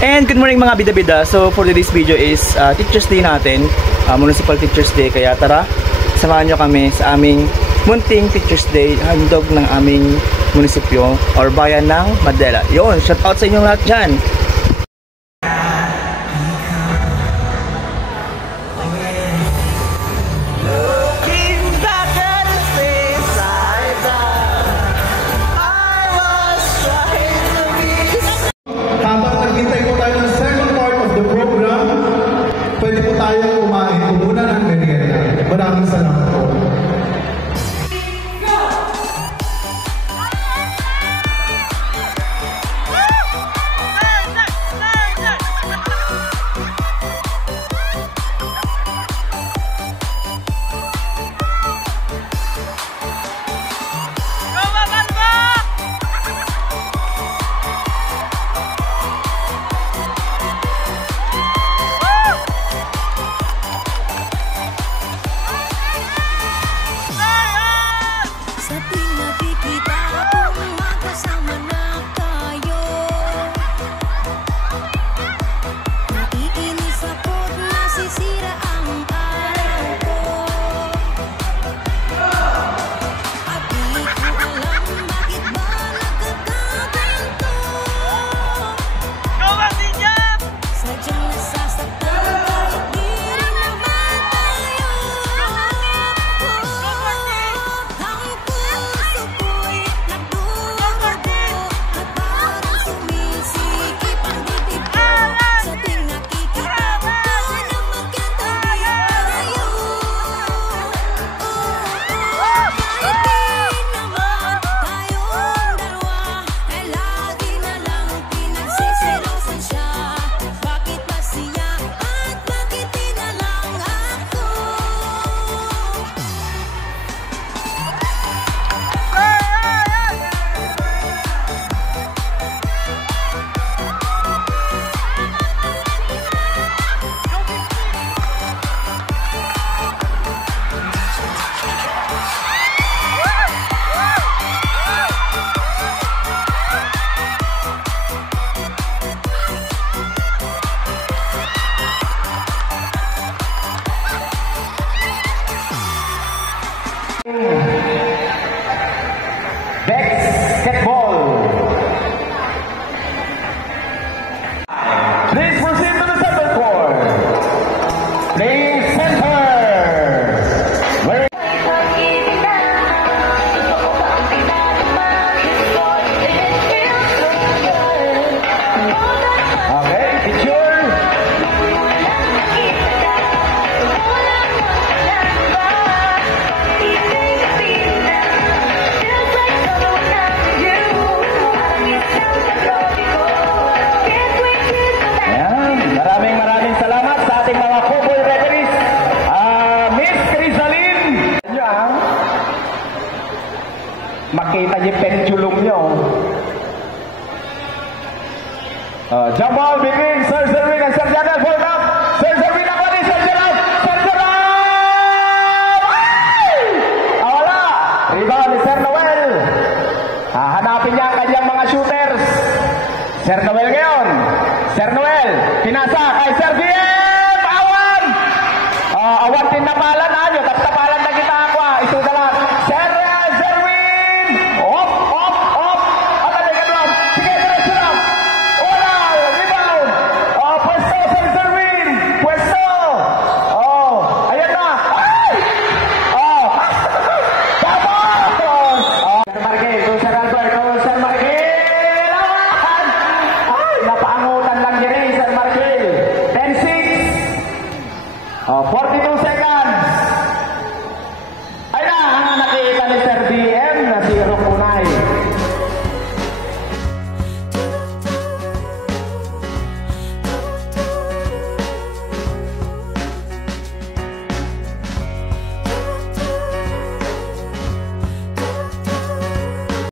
And good morning mga bida-bida. So for today's video is Teachers Day natin, Municipal Teachers Day. Kaya tara, samahan nyo kami sa aming munting Teachers Day handog ng aming munisipyo or bayan ng Madela. Yun, shout out sa inyong lahat dyan. Maraming salamat po. Basketball. Please proceed to the center court. Playing center. Okay, picture. Maraming salamat sa ating mga Cowboy referees. Miss Crisaline, makita niyo pendulum nyo. Jump ball between Sir Serwin and Sir Gerald. Hold up. Sir Serwin ako ni Sir Gerald. Sir Gerald! Wala. Rebound ni Sir Noel. Hanapin niya ang kanyang mga shooters. Sir Noel ngayon. Sir Noel, pinasa kay Sir DM! Awan! Awan din na pala na nyo. Tapalan na kita ako. Isuda lang. Sir Zerwin! Op! At alika doon. Sige, diretso lang. Wala! Rebound! Pwesto, Sir Zerwin! Pwesto! Ayan na! Ay! Tapos! Sir Marquel, Sir Albert, Sir Marquel! Napaangutan lang niya rin, Sir Marquel. 10-6. 42 seconds.